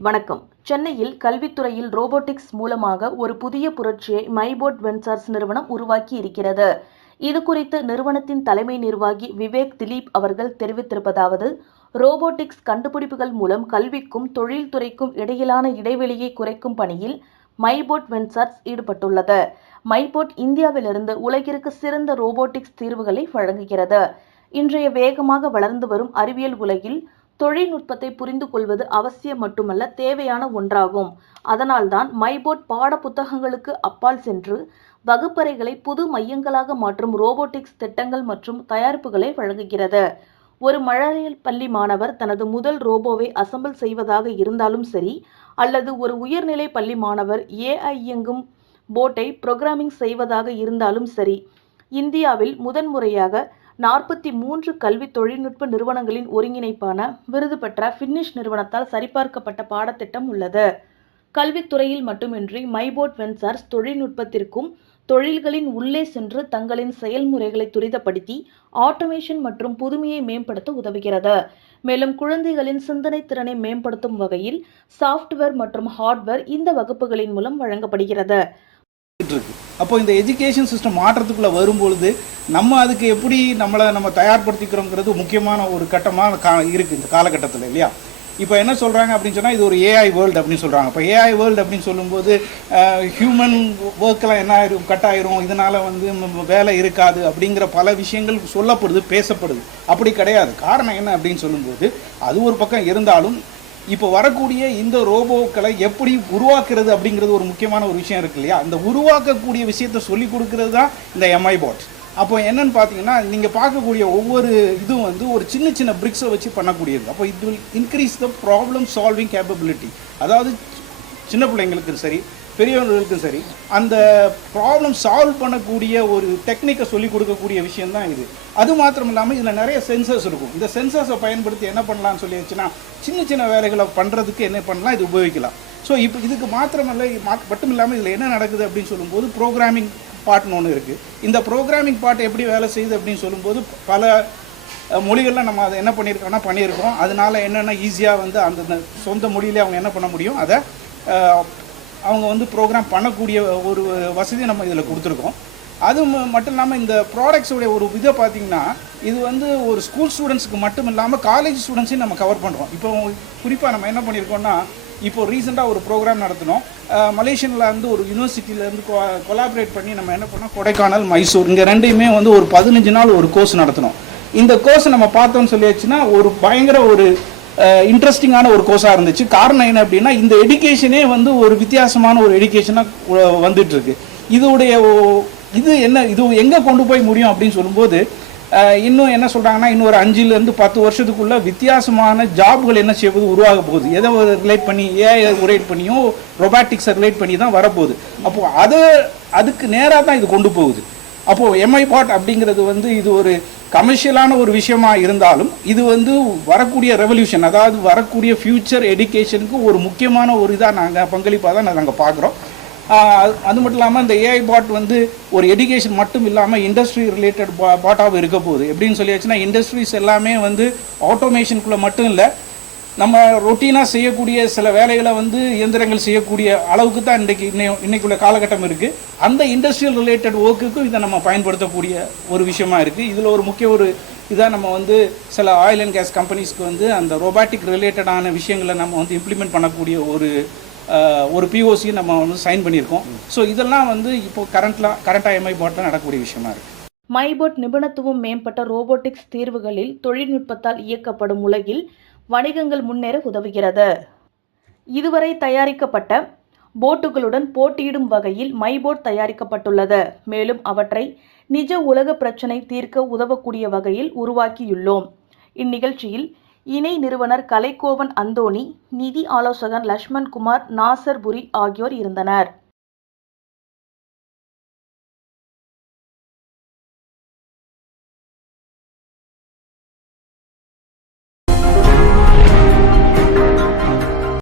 வணக்கம். சென்னையில் கல்வித்துறையில் ரோபோட்டிக்ஸ் மூலமாக ஒரு புதிய புரட்சியை மைபோட் வென்சார்ஸ் நிறுவனம் உருவாக்கி இருக்கிறது. இது குறித்து நிறுவனத்தின் தலைமை நிர்வாகி விவேக் திலீப் அவர்கள் தெரிவித்திருப்பதாவது ரோபோட்டிக்ஸ் கண்டுபிடிப்புகள் மூலம் கல்விக்கும் தொழில்துறைக்கும் இடையிலான இடைவெளியை குறைக்கும் பணியில் மைபோட் வென்சார்ஸ் ஈடுபட்டுள்ளது. மைபோட் இந்தியாவிலிருந்து உலகிற்கு சிறந்த ரோபோட்டிக்ஸ் தீர்வுகளை வழங்குகிறது. இன்றைய வேகமாக வளர்ந்து வரும் அறிவியல் உலகில் தொழில்நுட்பத்தை புரிந்து கொள்வது அவசியம் மட்டுமல்ல தேவையான ஒன்றாகும். அதனால்தான் மைபோட் பாட புத்தகங்களுக்கு அப்பால் சென்று வகுப்பறைகளை புது மையங்களாக மாற்றும் ரோபோட்டிக்ஸ் திட்டங்கள் மற்றும் தயாரிப்புகளை வழங்குகிறது. ஒரு மழலையல் பள்ளி மாணவர் தனது முதல் ரோபோவை அசம்பிள் செய்வதாக இருந்தாலும் சரி அல்லது ஒரு உயர்நிலை பள்ளி மாணவர் ஏஐ இயங்கும் போட்டை புரோகிராமிங் செய்வதாக இருந்தாலும் சரி இந்தியாவில் முதன்முறையாக நாற்பத்தி மூன்று கல்வி தொழில்நுட்ப நிறுவனங்களின் ஒருங்கிணைப்பான விருது பெற்ற ஃபின்னிஷ் நிறுவனத்தால் சரிபார்க்கப்பட்ட பாடத்திட்டம் உள்ளது. கல்வித்துறையில் மட்டுமின்றி மைபோட் வென்சர்ஸ் தொழில்நுட்பத்திற்கும் தொழில்களின் உள்ளே சென்று தங்களின் செயல்முறைகளை துரிதப்படுத்தி ஆட்டோமேஷன் மற்றும் புதுமையை மேம்படுத்த உதவுகிறது. மேலும் குழந்தைகளின் சிந்தனை திறனை மேம்படுத்தும் வகையில் சாஃப்ட்வேர் மற்றும் ஹார்ட்வேர் இந்த வகுப்புகளின் மூலம் வழங்கப்படுகிறது. இருக்கு. அப்போ இந்த எஜுகேஷன் சிஸ்டம் மாற்றத்துக்குள்ளே வரும்பொழுது நம்ம அதுக்கு எப்படி நம்மளை நம்ம தயார்படுத்திக்கிறோங்கிறது முக்கியமான ஒரு கட்டமாக கா இருக்குது இந்த காலகட்டத்தில் இல்லையா? இப்போ என்ன சொல்கிறாங்க அப்படின்னு சொன்னால் இது ஒரு ஏஐ வேர்ல்டு அப்படின்னு சொல்கிறாங்க இப்போ ஏஐ வேர்ல்டு அப்படின்னு சொல்லும்போது ஹியூமன் ஒர்க்கெல்லாம் என்ன ஆயிரும்? கட் ஆயிரும். இதனால் வந்து வேலை இருக்காது அப்படிங்கிற பல விஷயங்கள் சொல்லப்படுது பேசப்படுது. அப்படி கிடையாது. காரணம் என்ன அப்படின்னு சொல்லும்போது அது ஒரு பக்கம் இருந்தாலும் இப்போ வரக்கூடிய இந்த ரோபோக்களை எப்படி உருவாக்குறது அப்படிங்கிறது ஒரு முக்கியமான ஒரு விஷயம் இருக்கு இல்லையா? அந்த உருவாக்கக்கூடிய விஷயத்தை சொல்லி கொடுக்கறது தான் இந்த எம்ஐ பாட் அப்போ என்னன்னு பார்த்தீங்கன்னா நீங்கள் பார்க்கக்கூடிய ஒவ்வொரு இதுவும் வந்து ஒரு சின்ன சின்ன பிரிக்ஸை வச்சு பண்ணக்கூடியது. அப்போ it will increase the problem solving capability அதாவது சின்ன பிள்ளைங்களுக்கு சரி பெரியவர்களுக்கும் சரி அந்த ப்ராப்ளம் சால்வ் பண்ணக்கூடிய ஒரு டெக்னிக்கை சொல்லிக் கொடுக்கக்கூடிய விஷயம் தான் இது. அது மாத்திரம் இல்லாமல் இதில் நிறைய சென்சர்ஸ் இருக்கும். இந்த சென்சர்ஸை பயன்படுத்தி என்ன பண்ணலாம்னு சொல்லி வச்சுன்னா சின்ன சின்ன வேலைகளை பண்ணுறதுக்கு என்ன பண்ணலாம் இது உபயோகிக்கலாம். ஸோ இப்போ இதுக்கு மாத்திரமல்ல மட்டும் இல்லாமல் இதில் என்ன நடக்குது அப்படின்னு சொல்லும்போது ப்ரோக்ராமிங் பார்ட்னு ஒன்று இருக்குது இந்த ப்ரோக்ராமிங் பாட்டு எப்படி வேலை செய்யுது அப்படின்னு சொல்லும்போது பல மொழிகளில் நம்ம அதை என்ன பண்ணியிருக்கோம்னா பண்ணியிருக்கோம் அதனால என்னென்ன ஈஸியாக வந்து அந்த சொந்த மொழியிலே அவங்க என்ன பண்ண முடியும்? அதை அவங்க வந்து ப்ரோக்ராம் பண்ணக்கூடிய ஒரு வசதியை நம்ம இதில் கொடுத்துருக்கோம். அது மட்டும் இல்லாமல் இந்த ப்ராடக்ட்ஸோடைய ஒரு இதை பார்த்தீங்கன்னா இது வந்து ஒரு ஸ்கூல் ஸ்டூடெண்ட்ஸ்க்கு மட்டும் இல்லாமல் காலேஜ் ஸ்டூடெண்ட்ஸையும் நம்ம கவர் பண்ணுறோம் இப்போ குறிப்பாக நம்ம என்ன பண்ணியிருக்கோம்னா இப்போ ரீசெண்டாக ஒரு ப்ரோக்ராம் நடத்தினோம். மலேசியனில் வந்து ஒரு யூனிவர்சிட்டியிலேருந்து கொலாபரேட் பண்ணி நம்ம என்ன பண்ணோம்? கொடைக்கானல் மைசூர் இங்கே ரெண்டையுமே வந்து ஒரு பதினஞ்சு நாள் ஒரு கோர்ஸ் நடத்தினோம். இந்த கோர்ஸ் நம்ம பார்த்தோம்னு சொல்லியாச்சுன்னா ஒரு பயங்கர ஒரு இன்ட்ரெஸ்டிங்கான ஒரு கோர்ஸாக இருந்துச்சு. காரணம் என்ன அப்படின்னா இந்த எடுகேஷனே வந்து ஒரு வித்தியாசமான ஒரு எடுகேஷனாக வந்துட்டு இருக்கு இதோடைய ஓ- இது என்ன இது எங்கே கொண்டு போய் முடியும் அப்படின்னு சொல்லும்போது இன்னும் என்ன சொல்கிறாங்கன்னா இன்னும் ஒரு அஞ்சுலேருந்து பத்து வருஷத்துக்குள்ள வித்தியாசமான ஜாப்கள் என்ன செய்வது உருவாக போகுது. எதை ரிலேட் பண்ணி ஏஐ ரிலேட் பண்ணியும் ரொபாட்டிக்ஸை ரிலேட் பண்ணி தான் வரப்போகுது. அப்போது அதை அதுக்கு நேராக தான் இது கொண்டு போகுது. அப்போது எம்ஐ பாட் அப்படிங்கிறது வந்து இது ஒரு கமர்ஷியலான ஒரு விஷயமா இருந்தாலும் இது வந்து வரக்கூடிய ரெவல்யூஷன் அதாவது வரக்கூடிய ஃபியூச்சர் எடுக்கேஷனுக்கு ஒரு முக்கியமான ஒரு இதாக நாங்கள் பங்களிப்பாக தான் நாங்கள் பார்க்குறோம். அது மட்டும் இல்லாமல் இந்த ஏஐ பாட் வந்து ஒரு எடுகேஷன் மட்டும் இல்லாமல் இண்டஸ்ட்ரி ரிலேட்டட் பாட்டாகவும் இருக்க போகுது. எப்படின்னு சொல்லியாச்சுன்னா இண்டஸ்ட்ரீஸ் எல்லாமே வந்து ஆட்டோமேஷனுக்குள்ளே மட்டும் இல்லை நம்ம ரொட்டீனாக செய்யக்கூடிய சில வேலைகளை வந்து இயந்திரங்கள் செய்யக்கூடிய அளவுக்கு தான் இன்றைக்கு இன்னை இன்னைக்குள்ள காலகட்டம் இருக்குது அந்த இண்டஸ்ட்ரியல் ரிலேட்டட் ஒர்க்குக்கும் இதை நம்ம பயன்படுத்தக்கூடிய ஒரு விஷயமா இருக்குது இதில் ஒரு முக்கிய ஒரு இதாக நம்ம வந்து சில ஆயில் அண்ட் கேஸ் கம்பெனிஸ்க்கு வந்து அந்த ரோபாட்டிக் ரிலேட்டடான விஷயங்களை நம்ம வந்து இம்ப்ளிமெண்ட் பண்ணக்கூடிய ஒரு ஒரு பிஓசி நம்ம வந்து சைன் பண்ணியிருக்கோம். ஸோ இதெல்லாம் வந்து இப்போ கரண்ட்லாம் கரண்ட் ஐஎம்ஐ பாட்டில் நடக்கக்கூடிய விஷயமா இருக்குது மைபோட் நிபுணத்துவம் மேம்பட்ட ரோபோட்டிக்ஸ் தீர்வுகளில் தொழில்நுட்பத்தால் இயக்கப்படும் உலகில் வணிகங்கள் முன்னேற உதவுகிறது. இதுவரை தயாரிக்கப்பட்ட போட்டுகளுடன் போட்டியிடும் வகையில் மைபோட் தயாரிக்கப்பட்டுள்ளது. மேலும் அவற்றை நிஜ உலக பிரச்சினை தீர்க்க உதவக்கூடிய வகையில் உருவாக்கியுள்ளோம். இந்நிகழ்ச்சியில் இணை நிறுவனர் கலைக்கோவன் அந்தோணி நிதி ஆலோசகர் லக்ஷ்மண் குமார் நாசர் புரி ஆகியோர் இருந்தனர்.